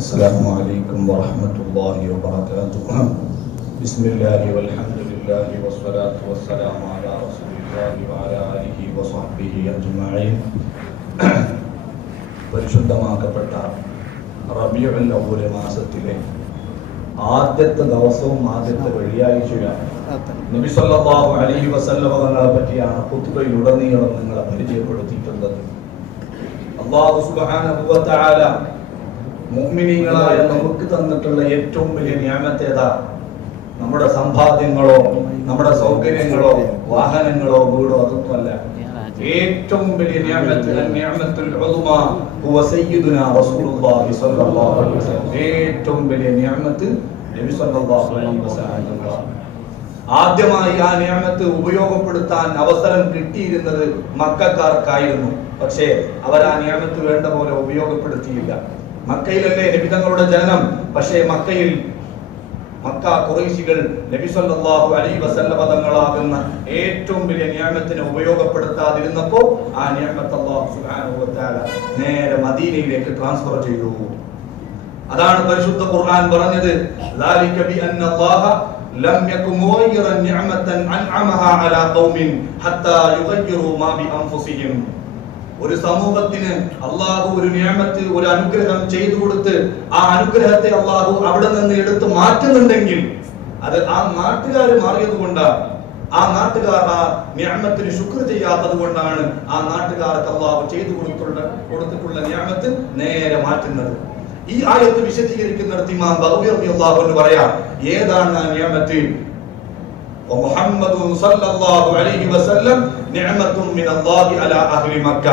السلام عليكم ورحمة الله وبركاته. بسم الله والحمد لله والصلاة والسلام على رسول الله وعلى آله وصحبه أجمعين. പരിശുദ്ധമാക്കപ്പെട്ട റബീഉൽ അവ്വൽ മാസത്തിലെ ആദ്യത്തെ ദിവസവും ആദ്യത്തെ വെള്ളിയാഴ്ചയാണ്. നബി സല്ലല്ലാഹു അലൈഹി വസല്ലം തങ്ങളെ പറ്റിയാണ് ഖുത്ബയിലുടനീളം നിങ്ങളെ പരിചയപ്പെടുത്തിയിട്ടുള്ളത്. അല്ലാഹു സുബ്ഹാനഹു വ തആല മുഅ്മിനീങ്ങളായ നമുക്ക് തന്നിട്ടുള്ള ഏറ്റവും വലിയ നിഅമത്ത് ഏതാ? നമ്മുടെ സമ്പാദ്യങ്ങളോ നമ്മുടെ സൗകര്യങ്ങളോ വാഹനങ്ങളോ വീടോ അതൊന്നുമല്ല. ഏറ്റവും വലിയ നിഅമത്തുൽ ഉദ്മ ഹുവ സയ്യിദുനാ റസൂലുള്ളാഹി സ്വല്ലല്ലാഹു അലൈഹി വസല്ലം. ഏറ്റവും വലിയ നിഅമത്ത് നബി സ്വല്ലല്ലാഹു അലൈഹി വസല്ലം. ആദ്യമായി ആ നിഅമത്ത് ഉപയോഗപ്പെടുത്താൻ അവസരം കിട്ടിയിരുന്നത് മക്കക്കാർക്കായിരുന്നു. പക്ഷേ അവർ ആ നിഅമത്ത് വേണ്ട പോലെ ഉപയോഗപ്പെടുത്തിയില്ല. മക്കയിലല്ലേ നബി തങ്ങളുടെ ജനനം. പക്ഷേ മക്ക ഖുറൈശികൾ നബി സല്ലല്ലാഹു അലൈഹി വസല്ലം തങ്ങളാകുന്ന ഏറ്റവും വലിയ നിഅമത്തിനെ ഉപയോഗപ്പെടുത്താതിരുന്നപ്പോൾ ആ നിഅമത്ത് അല്ലാഹു സുബ്ഹാനഹു വ തആല നേരെ മദീനയിലേക്ക് ട്രാൻസ്ഫർ ചെയ്തു. അതാണ് പരിശുദ്ധ ഖുർആൻ പറഞ്ഞത്, ذلك بأن الله لم يكن مغيرا نعمة أنعمها على قوم حتى يغيروا ما بأنفسهم. ഒരു സമൂഹത്തിന് അള്ളാഹു ഒരു നിഅമത്ത്, ഒരു അനുഗ്രഹം ചെയ്തു കൊടുത്ത് ആ അനുഗ്രഹത്തെ അള്ളാഹു അവിടെ നിന്ന് എടുത്ത് മാറ്റുന്നുണ്ടെങ്കിൽ അത് ആ നാട്ടുകാർ മാറിയത് കൊണ്ടാണ്. ആ നാട്ടുകാർ ആ നിഅമത്തിന് ശുക്ർ ചെയ്യാത്തത് കൊണ്ടാണ് ആ നാട്ടുകാർക്ക് അള്ളാഹു ചെയ്തു കൊടുത്തിട്ടുള്ള നിഅമത്ത് നേരെ മാറ്റുന്നത്. ഈ ആയത്ത് വിശദീകരിക്കുന്നിടത്ത് ഇമാം ബഗവി റളിയല്ലാഹു അൻഹു പറയാം, ഏതാണ് ആ നിഅമത്ത്? മുഹമ്മദുൻ സല്ലല്ലാഹു അലൈഹി വസല്ലം നിഅമത്തുൻ മിനല്ലാഹി അലാ അഹ്ലി മക്ക.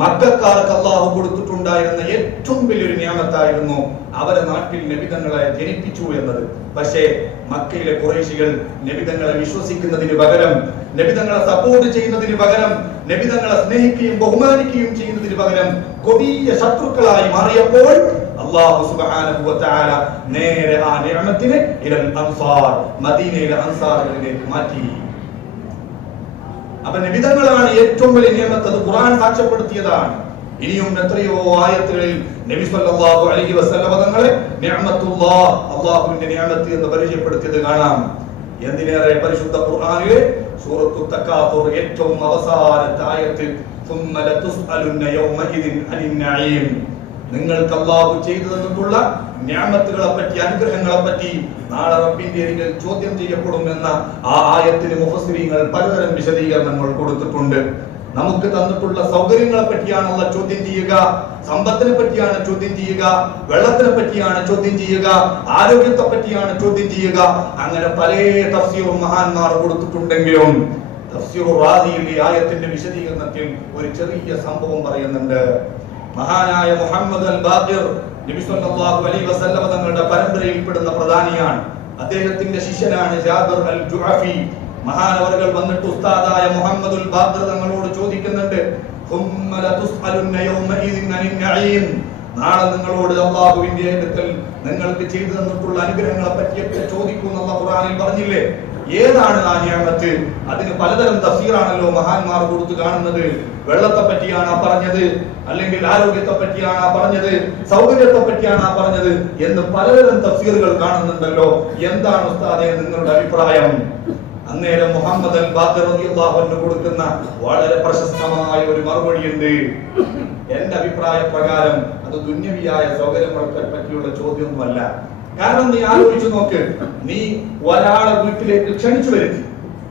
മക്കക്കാർക്ക് അല്ലാഹു കൊടുത്തിട്ടുണ്ടായിരുന്ന ഏറ്റവും വലിയൊരു നിഅമത്തായിരുന്നു അവരെ നാട്ടിൽ നബി തങ്ങളെ ജനിപ്പിച്ചു എന്നത്. പക്ഷേ മക്കയിലെ ഖുറൈശികൾ നബി തങ്ങളെ വിശ്വസിക്കുന്നതിന് പകരം, നബി തങ്ങളെ സപ്പോർട്ട് ചെയ്യുന്നതിന് പകരം, നബി തങ്ങളെ സ്നേഹിക്കുകയും ബഹുമാനിക്കുകയും ചെയ്യുന്നതിന് പകരം കൊടിയ ശത്രുക്കളായി മാറിയപ്പോൾ അല്ലാഹു സുബ്ഹാനഹു വ തആല നേരെ ആ നിഅമത്തിനെ ഇലൽ അൻസാർ, മദീനയിലെ അൻസാറുകളിലേക്ക് മാറ്റി. അപ്പോൾ നബി തങ്ങളാണ് ഏറ്റവും വലിയ നിഅമത്ത്. അത് ഖുർആൻ സാക്ഷ്യപ്പെടുത്തിയതാണ്. ഇനിയും എത്രയോ ആയത്തുകളിൽ നബി സല്ലല്ലാഹു അലൈഹി വസല്ലം തങ്ങളെ നിഅമത്തുല്ലാഹ്, അല്ലാഹുവിന്റെ നിഅമത്ത് എന്ന് പരിചയപ്പെടുത്തിയത് കാണാം. എന്തിനേറെ പരിശുദ്ധ ഖുർആനിലെ സൂറത്തു തകാസുർ ഏറ്റവും അവസാനത്തെ ആയത്ത്, ثُمَّ لَتُسْأَلُنَّ يَوْمَئِذٍ عَنِ النَّعِيمِ. നിങ്ങൾക്ക് അല്ലാഹു ചെയ്തു തന്നിട്ടുള്ള നിഅമത്തുകളെ പറ്റി, അനുഗ്രഹങ്ങളെ പറ്റി നാളെ റബ്ബിന്റെ അരികിൽ ചോദ്യം ചെയ്യപ്പെടുമെന്ന ആ ആയത്തിന് മുഫസ്സിരീങ്ങൾ പലതരം വിശദീകരണങ്ങൾ കൊടുത്തിട്ടുണ്ട്. നമുക്ക് തന്നിട്ടുള്ള സൗകര്യങ്ങളെ പറ്റിയാണ് അല്ലാഹു ചോദ്യം ചെയ്യുക, സമ്പത്തിനെ പറ്റിയാണ് ചോദ്യം ചെയ്യുക, വെള്ളത്തിനെ പറ്റിയാണ് ചോദ്യം ചെയ്യുക, ആരോഗ്യത്തെ പറ്റിയാണ് ചോദ്യം ചെയ്യുക. അങ്ങനെ പല തഫ്സീറും മഹാന്മാർ കൊടുത്തിട്ടുണ്ടെങ്കിലും തഫ്സീർ റാദിയിൽ ഈ ആയത്തിന്റെ വിശദീകരണത്തിൽ ഒരു ചെറിയ സംഭവം പറയുന്നുണ്ട്. മഹാനായ മുഹമ്മദ് അൽ ബാഖിർ നബി സല്ലല്ലാഹു അലൈഹി വസല്ലം തങ്ങളുടെ പരമ്പരയിൽപ്പെടുന്ന പ്രധാനിയാണ്. അദ്ദേഹത്തിന്റെ ശിഷ്യനാണ് ജാബിർ അൽ ജുഅഫി. മഹാനവറുകൾ വന്നിട്ട് ഉസ്താദായ മുഹമ്മദ് അൽ ബാഖിർ തങ്ങളോട് ചോദിക്കുന്നുണ്ട്, ثُمَّ لَتُسْأَلُنَّ يَوْمَئِذٍ عَنِ النَّعِيمِ. നാളെ നിങ്ങളോട് അല്ലാഹുവിന്റെ അടുക്കൽ നിങ്ങൾക്ക് ചെയ്തു തന്നിട്ടുള്ള അനുഗ്രഹങ്ങളെ പറ്റിയൊക്കെ ചോദിക്കും എന്ന് ഖുർആനിൽ പറഞ്ഞില്ലേ? ഏതാണ് ആ നിഅമത്ത്? അതിന് പലതരം തഫ്സീറാണല്ലോ മഹാന്മാർ കൊടുത്തു കാണുന്നത്. വെള്ളത്തെ പറ്റിയാണ് പറഞ്ഞത്, അല്ലെങ്കിൽ ആരോഗ്യത്തെ പറ്റിയാണ് പറഞ്ഞത്, സൗകര്യത്തെ പറ്റിയാണ് പറഞ്ഞത് എന്ന് പലതരം തഫ്സീറുകൾ കാണുന്നുണ്ടല്ലോ. എന്താണ് ഉസ്താദേ നിങ്ങളുടെ അഭിപ്രായം? അന്നേരം മുഹമ്മദ് അൽ ബാഖിർ റളിയല്ലാഹു അൻഹു കൊടുക്കുന്ന വളരെ പ്രശസ്തമായ ഒരു മറുപടിയുണ്ട്. എന്റെ അഭിപ്രായ പ്രകാരം അത് ദുന്യവിയായ സൗകര്യങ്ങളെ പറ്റിയുള്ള ചോദ്യമൊന്നുമല്ല. കാരണം നീ ആലോചിച്ചു നോക്ക്, നീ ഒരാളെ വീട്ടിലേക്ക് ക്ഷണിച്ചു വരുത്തി,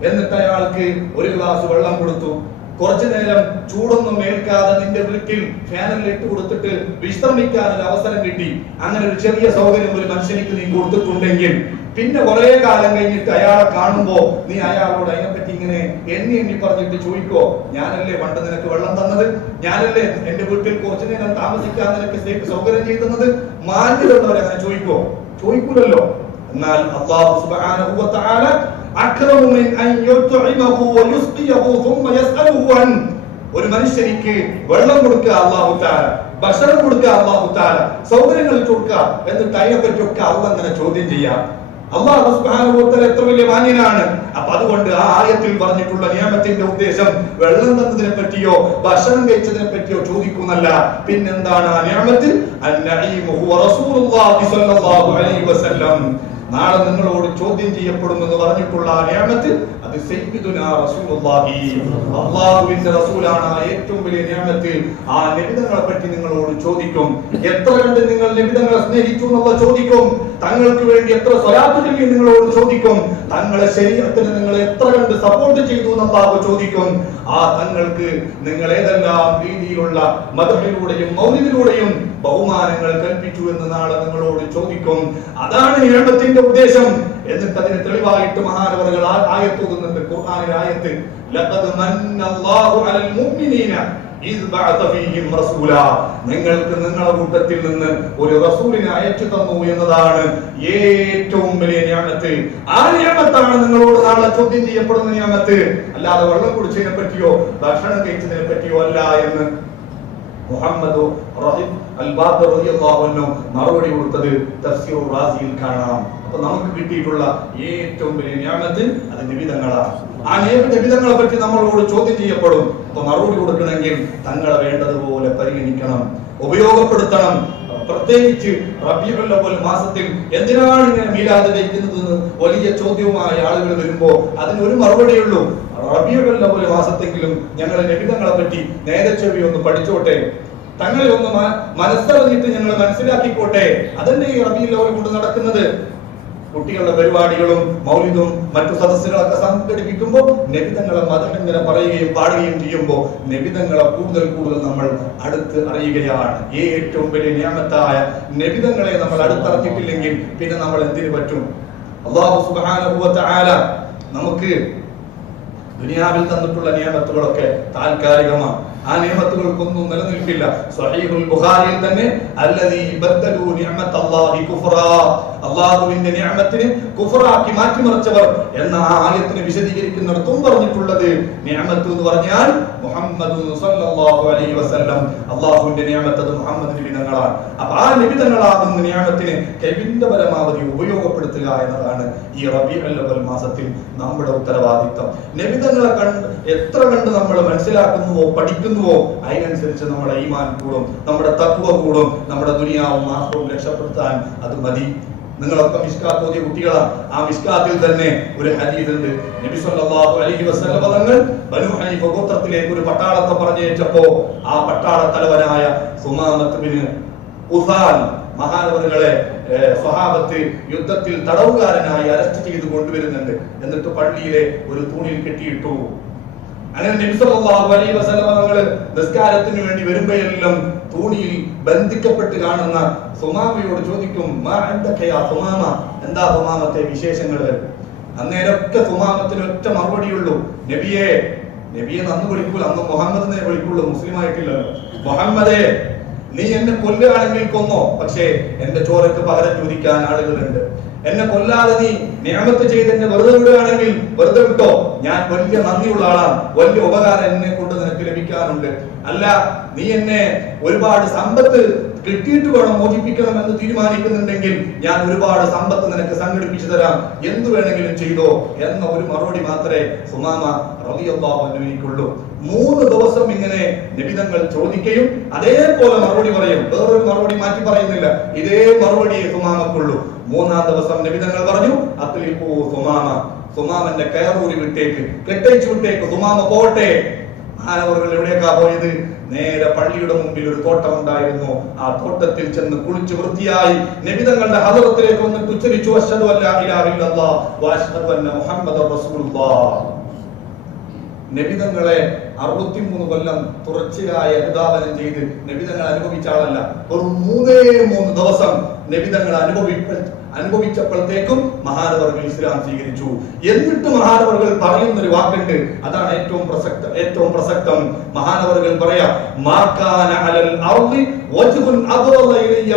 എന്നിട്ട് അയാൾക്ക് ഒരു ഗ്ലാസ് വെള്ളം കൊടുത്തു, കുറച്ചു നേരം ചൂടൊന്നും ഏൽക്കാതെ നിന്റെ വീട്ടിൽ ഫാനിൽ ഇട്ട് കൊടുത്തിട്ട് വിശ്രമിക്കാൻ ഒരു അവസരം കിട്ടി. അങ്ങനെ ഒരു ചെറിയ സൗകര്യം ഒരു മനുഷ്യനിക്ക് നീ കൊടുത്തിട്ടുണ്ടെങ്കിൽ പിന്നെ കുറെ കാലം കഴിഞ്ഞിട്ട് അയാളെ കാണുമ്പോ നീ അയാളോട് അതിനെപ്പറ്റി ഇങ്ങനെ എണ്ണി പറഞ്ഞിട്ട് ചോദിക്കോ, ഞാനല്ലേ പണ്ട് നിനക്ക് വെള്ളം തന്നത്, ഞാനല്ലേ എന്റെ വീട്ടിൽ കുറച്ചു നേരം താമസിക്കാൻ നിനക്ക് സൗകര്യം ചെയ്തത്? മാന്യതയുള്ളവരെ അങ്ങനെ ചോദിക്കോ? ചോദിക്കൂലല്ലോ. എന്നാൽ അല്ലാഹു സുബ്ഹാനഹു വ തആല അക്രമു മിൻ അൻ യുത്ഇമഹു വ യുസ്ഖിയഹു ثم يسأله عن. ഒരു മനുഷ്യനിക്ക് വെള്ളം കൊടുക്കുക അല്ലാഹു തആല, ഭക്ഷണം കൊടുക്കുക അല്ലാഹു തആല, സൗകര്യങ്ങൾ കൊടുക്കുക, എന്നിട്ട് അതിനെ പറ്റിയൊക്കെ അല്ലാഹു അങ്ങനെ ചോദ്യം ചെയ്യാം. അല്ലാഹു സുബ്ഹാനഹു വ തആല എത്ര വലിയ മാന്യനാണ്. അപ്പൊ അതുകൊണ്ട് ആ ആയത്തിൽ പറഞ്ഞിട്ടുള്ള നിയമത്തിന്റെ ഉദ്ദേശം വെള്ളം തന്നതിനെ പറ്റിയോ ഭക്ഷണം കഴിച്ചതിനെ പറ്റിയോ ചോദിക്കുന്നല്ല. പിന്നെന്താണ് ആ നിയമത്ത്? അൻ-നഈമു ഹുവ റസൂലുള്ളാഹി സ്വല്ലല്ലാഹു അലൈഹി വസല്ലം. നാളെ നിങ്ങളോട് ചോദ്യം ചെയ്യപ്പെടുമെന്ന് പറഞ്ഞിട്ടുള്ള ആ നിയമത്ത് അത് സയ്യിദുനാ റസൂലുള്ളാഹി, അല്ലാഹുവിന്റെ റസൂലാണ് ഏറ്റവും വലിയ നിയമത്ത്. ആ നബിതങ്ങളെ പറ്റി നിങ്ങളോട് ചോദിക്കും. എത്ര കണ്ട് നിങ്ങൾ നബിതങ്ങളെ സ്നേഹിച്ചു എന്നുള്ള ചോദിക്കും. തങ്ങൾക്ക് വേണ്ടി എത്ര സ്വലാത്ത് ചൊല്ലി നിങ്ങളോട് ചോദിക്കും. തങ്ങളെ ശരീഅത്തിന് നിങ്ങൾ എത്ര കണ്ട് സപ്പോർട്ട് ചെയ്തു എന്ന് അല്ലാഹു ചോദിക്കും. ആ തങ്ങൾക്ക് നിങ്ങൾ ഏതെല്ലാം രീതിയിലുള്ള മദ്ഹിലൂടെയും മൗലിദിലൂടെയും ബഹുമാനങ്ങൾ കൽപ്പിച്ചു എന്ന് നാളെ നിങ്ങളോട് ചോദിക്കും. അതാണ് നിയമത്തിന്റെ ഉദ്ദേശം. എന്നിട്ട് അതിന് തെളിവായിട്ട് മഹാനവറുകൾ ആയത്ത് ഓതുന്നുണ്ട്. ഖുർആനിലെ ആയത്ത്, ലഖദ് മന്നല്ലാഹു അലൽ മുഅ്മിനീന ഇദ് ബഅത ഫീഹിം റസൂലാ. നിങ്ങൾക്ക് നിങ്ങളുടെ കൂട്ടത്തിൽ നിന്ന് ഒരു റസൂലിനെ അയച്ചു തന്നു എന്നതാണ് ഏറ്റവും വലിയ നിയമത്ത്. ആ നിയമത്താണ് നിങ്ങളോട് നാളെ ചോദ്യം ചെയ്യപ്പെടുന്ന നിയമത്ത്. അല്ലാതെ വെള്ളം കുടിച്ചതിനെ പറ്റിയോ ഭക്ഷണം കഴിച്ചതിനെ പറ്റിയോ അല്ല എന്ന് മുഹമ്മദ് അൽ-ബാഖർ റളിയല്ലാഹു അൻഹു മറുപടി കൊടുത്തത് തഫ്സീർ റാസിയിൽ കാണാം. അപ്പൊ നമുക്ക് കിട്ടിയിട്ടുള്ള ഏറ്റവും വലിയ നിയമത്ത് അത് നബിതങ്ങളാണ്. ആ നബിതങ്ങളെ പറ്റി നമ്മളോട് ചോദ്യം ചെയ്യപ്പെടും. അപ്പൊ മറുപടി കൊടുക്കണമെങ്കിൽ തങ്ങളെ വേണ്ടതുപോലെ പരിഗണിക്കണം, ഉപയോഗപ്പെടുത്തണം. പ്രത്യേകിച്ച് റബീഉൽ അവ്വൽ മാസത്തിൽ എന്തിനാണ് ഇങ്ങനെ മീലാദ് കഴിക്കുന്നതെന്ന് വലിയ ചോദ്യവുമായി ആളുകൾ വരുമ്പോ അതിന് ഒരു മറുപടിയുള്ളൂ. റബീഉൽ അവ്വൽ മാസത്തെങ്കിലും ഞങ്ങൾ നബിതങ്ങളെ പറ്റി നേരെ ചെവി ഒന്ന് പഠിച്ചോട്ടെ, തങ്ങളെ ഒന്ന് മനസ്സറിഞ്ഞിട്ട് ഞങ്ങൾ മനസ്സിലാക്കിക്കോട്ടെ. അതന്നെ ഈ റബീഉൽ അവ്വൽ കൊണ്ട് നടക്കുന്നത്. കുട്ടികളുടെ പരിപാടികളും മൗലിദും മറ്റു സദസ്സുകളൊക്കെ സംഘടിപ്പിക്കുമ്പോൾ നബിതങ്ങളെ മതം ഇങ്ങനെ പറയുകയും പാടുകയും ചെയ്യുമ്പോൾ നബിതങ്ങളെ കൂടുതൽ നമ്മൾ അടുത്ത് അറിയുകയാണ്. ഏറ്റവും വലിയ നിയമത്തായ നബിതങ്ങളെ നമ്മൾ അടുത്തറിഞ്ഞിട്ടില്ലെങ്കിൽ പിന്നെ നമ്മൾ എന്തിനു പറ്റും? അല്ലാഹു സുബ്ഹാനഹു വ തആല നമുക്ക് ദുനിയാവിൽ തന്നിട്ടുള്ള നിയമത്തുകളൊക്കെ താൽക്കാലികമാണ്. ആ നിയമത്തുകൾക്കൊന്നും നിലനിൽക്കില്ല. സ്വഹീഹുൽ ബുഖാരിയിൽ തന്നെ അല്ലദീ ബദ്ദലൂ നിഅമത്തല്ലാഹി കുഫ്റാ, അല്ലാഹുവിന്റെ നിഅമത്തിനെ കുഫറാക്കി മാറ്റിമറിച്ചവർ എന്ന ആ ആയത്തിനെ വിശദീകരിക്കുന്നിടത്തും പറഞ്ഞിട്ടുള്ളത് നിഅമത്ത് എന്ന് പറഞ്ഞാൽ മുഹമ്മദ് സല്ലല്ലാഹു അലൈഹി വസല്ലം, അല്ലാഹുവിന്റെ നിഅമത്ത് അത് മുഹമ്മദ് നബി തങ്ങളാണ്. അപ്പോൾ ആ നബി തങ്ങളാകുന്ന നിഅമത്തിനെ കഴിവിന്റെ പരമാവധി ഉപയോഗപ്പെടുത്തുക എന്നതാണ് ഈ റബീഉൽ അവ്വൽ മാസത്തിൽ നമ്മുടെ ഉത്തരവാദിത്തം. നബി തങ്ങളെ എത്ര കണ്ട് നമ്മൾ മനസ്സിലാക്കുന്നുവോ പഠിക്കുന്നുവോ അതിനനുസരിച്ച് നമ്മുടെ ഈമാൻ കൂടും, നമ്മുടെ തഖ്വ കൂടും, നമ്മുടെ ദുനിയാവും ആഖിറവും രക്ഷപ്പെടുത്താൻ അത് മതി. നിങ്ങളൊക്കെ മിസ്കാത്ത് ഓതിയ കുട്ടികളാണ്. ആ മിസ്കാത്തിൽ തന്നെ ഒരു ഹദീസ് ഉണ്ട്. നബി സല്ലല്ലാഹു അലൈഹി വസല്ലം തങ്ങൾ ബനൂ ഹനീഫ ഗോത്രത്തിലേക്ക് ഒരു പട്ടാളത്തെ പറഞ്ഞയച്ചപ്പോ ആ പട്ടാള തലവനായ സുമാമത്ത് ബിൻ ഉസാൽ മഹാനവറുകളെ സ്വഹാബത്ത് യുദ്ധത്തിൽ തടവുകാരനായി അറസ്റ്റ് ചെയ്ത് കൊണ്ടുവരുന്നുണ്ട്. എന്നിട്ട് പള്ളിയിലെ ഒരു തൂണിൽ കെട്ടിയിട്ടു. അങ്ങനെ നബി സല്ലല്ലാഹു അലൈഹി വസല്ലം തങ്ങൾ നിസ്കാരത്തിന് വേണ്ടി വരുമ്പോഴെല്ലാം തൂണിയിൽ ബന്ധിക്കപ്പെട്ട് കാണുന്ന സുമാമയോട് ചോദിക്കും, മാ അൻതക യാ സുമാമ, എന്താ സുമാമത്തെ വിശേഷങ്ങൾ? അന്നേരൊക്കെ സുമാമത്തിന് ഒറ്റ മറുപടിയുള്ളൂ, നബിയെ. നബിയെ അന്ന് വിളിക്കൂല, അന്ന് മുഹമ്മദിനെ വിളിക്കുള്ളൂ, മുസ്ലിം ആയിട്ടില്ലല്ലോ. മുഹമ്മദേ, നീ എന്നെ കൊല്ലുകയാണെങ്കിൽ കൊന്നോ, പക്ഷേ എന്റെ ചോരക്ക് പകരം ചോദിക്കാൻ ആളുകളുണ്ട്. എന്നെ കൊല്ലാതെ നീ നിഅമത്ത് ചെയ്ത് എന്നെ വെറുതെ വിടുകയാണെങ്കിൽ വെറുതെ വിട്ടോ, ഞാൻ വലിയ നന്ദിയുള്ള ആളാണ്, വലിയ ഉപകാരം എന്നെ കൊണ്ട് നിനക്ക് ലഭിക്കാറുണ്ട്. അല്ല, നീ എന്നെ ഒരുപാട് സമ്പത്ത് കിട്ടിയിട്ട് വേണം മോചിപ്പിക്കണം എന്ന് തീരുമാനിക്കുന്നുണ്ടെങ്കിൽ ഞാൻ ഒരുപാട് സമ്പത്ത് നിനക്ക് സംഘടിപ്പിച്ചു തരാം, എന്തു വേണമെങ്കിലും ചെയ്തോ എന്ന ഒരു മറുപടി മാത്രമേ സുമാമ റളിയല്ലാഹു അൻഹു എനിക്കുള്ളൂ. 3 ദിവസം ഇങ്ങനെ നബിതങ്ങൾ ചോദിക്കുകയും അതേപോലെ മറുപടി പറയും. വേറൊരു മറുപടി മാറ്റി പറയുന്നില്ല, ഇതേ മറുപടിയെ സുമാമക്കുള്ളൂ. 3-ാം ദിവസം നബിതങ്ങൾ പറഞ്ഞു, അത്ലിഖൂ സുമാമ, സുമാമന്റെ കയറൂരി വിട്ടേക്ക്, കെട്ടഴിച്ചു വിട്ടേക്ക്, സുമാമ പോട്ടെ. മഹാനവറുകൾ എവിടേക്കാ പോയത്? നേരെ പള്ളിയുടെ മുമ്പിൽ ഒരു തോട്ടം ഉണ്ടായിരുന്നു. ആ തോട്ടത്തിൽ ചെന്ന് കുളിച്ച് വൃത്തിയായി നബിതങ്ങളുടെ ഹദറത്തിലേക്ക് വന്നിട്ട് ഉച്ചരിച്ചു, അശ്ഹദു അല്ലാ ഇലാഹ ഇല്ലല്ലാഹ് വ അശ്ഹദു അന്ന മുഹമ്മദർ റസൂലുള്ളാഹ്. നബിതങ്ങളെ 63 കൊല്ലം തുടർച്ചയായി അനുധാവനം ചെയ്ത് നബിതങ്ങൾ അനുഭവിച്ച ആളല്ല. ഒരു 3 ദിവസം നബിതങ്ങൾ അനുഭവിച്ചപ്പോഴത്തേക്കും മഹാനവറുകൾ ഇസ്ലാം സ്വീകരിച്ചു. എന്നിട്ട് മഹാനവറുകൾ പറയുന്ന ഒരു വാക്കുണ്ട്, അതാണ് ഏറ്റവും പ്രസക്തം. മഹാനവറുകൾ പറയാ, മാ കാന അലൽ അർളി വജ്ഹുൻ അബ്റദ ഇലയ്യ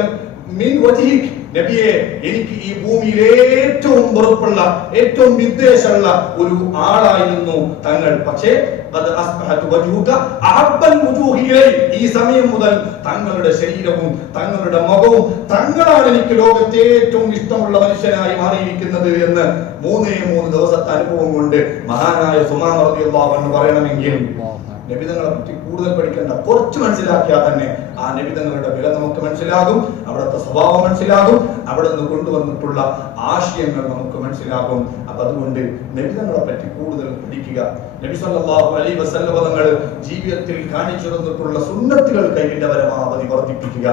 മിൻ വജ്ഹിക് നബിയെ, എനിക്ക് ഈ ഭൂമിയിൽ ഏറ്റവും വെറുപ്പുള്ള ഏറ്റവും വിദ്വേഷമുള്ള ഒരു ആളായിരുന്നു തങ്ങൾ. പക്ഷേ ഈ സമയം മുതൽ തങ്ങളുടെ ശരീരവും തങ്ങളുടെ മുഖവും തങ്ങളാണ് എനിക്ക് ലോകത്തെ ഏറ്റവും ഇഷ്ടമുള്ള മനുഷ്യനായി മാറിയിരിക്കുന്നത് എന്ന് 3 ദിവസത്തെ അനുഭവം കൊണ്ട് മഹാനായ സുമാമ റളിയല്ലാഹു അൻഹു പറയണമെങ്കിൽ നബിതങ്ങളെ പറ്റി കൂടുതൽ പഠിക്കേണ്ട, കുറച്ച് മനസ്സിലാക്കിയാൽ തന്നെ ആ നബിതങ്ങളുടെ വില നമുക്ക് മനസ്സിലാകും, അവിടുത്തെ സ്വഭാവം മനസ്സിലാകും, അവിടെ നിന്ന് കൊണ്ടുവന്നിട്ടുള്ള ആശയങ്ങൾ നമുക്ക് മനസ്സിലാകും. അപ്പൊ അതുകൊണ്ട് നബിതങ്ങളെ പറ്റി കൂടുതൽ പഠിക്കുക. നബി സല്ലല്ലാഹു അലൈഹി വസല്ലം തങ്ങൾ ജീവിതത്തിൽ കാണിച്ചു തന്നിട്ടുള്ള സുന്നത്തുകൾ കൈവിന്റെ പരമാവധി വർദ്ധിപ്പിക്കുക.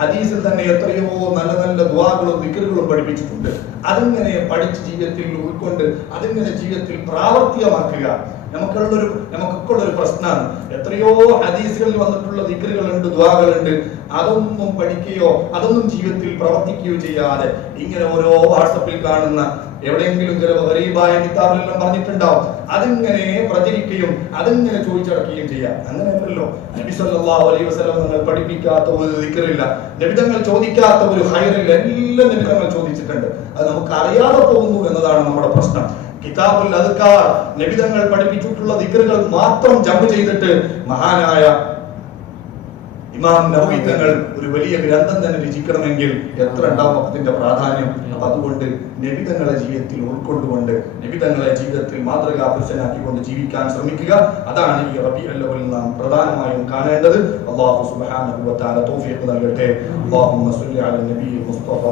ഹദീസിൽ തന്നെ എത്രയോ നല്ല നല്ല ദുആകളും ദിക്റുകളും പഠിപ്പിച്ചിട്ടുണ്ട്. അതിങ്ങനെ പഠിച്ച് ജീവിതത്തിൽ ഉൾക്കൊണ്ട് അതിങ്ങനെ ജീവിതത്തിൽ പ്രാവർത്തികമാക്കുക. നമുക്കൊക്കെ ഉള്ളൊരു പ്രശ്നമാണ്. എത്രയോ ഹദീസുകളിൽ വന്നിട്ടുള്ള ദിക്റുകളുണ്ട്, ദുആകളുണ്ട്, അതൊന്നും പഠിക്കുകയോ അതൊന്നും ജീവിതത്തിൽ പ്രവർത്തിക്കുകയോ ചെയ്യാതെ ഇങ്ങനെ ഓരോ വാട്സപ്പിൽ കാണുന്ന എവിടെയെങ്കിലും ചില ഗരീബായ കിതാബിലെല്ലാം പറഞ്ഞിട്ടുണ്ടാവും, അതിങ്ങനെ പ്രചരിക്കുകയും അതിങ്ങനെ ചോദിച്ചടക്കുകയും ചെയ്യാം. അങ്ങനെയല്ലല്ലോ. നബി സല്ലല്ലാഹു അലൈഹി വസല്ലം തങ്ങൾ പഠിപ്പിക്കാത്ത ഒരു ദിക്റില്ല, നബി തങ്ങൾ ചോദിക്കാത്ത ഒരു ഖൈറില്ല. എല്ലാം നബി തങ്ങൾ ചോദിച്ചിട്ടുണ്ട്. അത് നമുക്ക് അറിയാതെ പോകുന്നു എന്നതാണ് നമ്മുടെ പ്രശ്നം. കിതാബുൽ അദ്കാർ നബി തങ്ങൾ പഠിപ്പിച്ചിട്ടുള്ള ദിക്റുകൾ മാത്രം ജമ്പ് ചെയ്തിട്ട് മഹാനായ ഇമാം നവവി തങ്ങൾ ഒരു വലിയ ഗ്രന്ഥം തന്നെ രചിക്കണമെങ്കിൽ എത്ര ഉണ്ടാവും അതിന്റെ പ്രാധാന്യം. അപ്പൊ അതുകൊണ്ട് നബി തങ്ങളെ ജീവിതത്തിൽ ഉൾക്കൊണ്ടുകൊണ്ട് നബി തങ്ങളെ ജീവിതത്തിൽ മാതൃകാ പുരുഷനാക്കിക്കൊണ്ട് ജീവിക്കാൻ ശ്രമിക്കുക. അതാണ് ഈ റബീഉൽ അവ്വൽ നാം പ്രധാനമായും കാണേണ്ടത്. അല്ലാഹു സുബ്ഹാനഹു വ തആല തൗഫീഖ് നൽകട്ടെ. അല്ലാഹുമ്മ സ്വല്ലി അലാ നബിയിൽ മുസ്തഫ.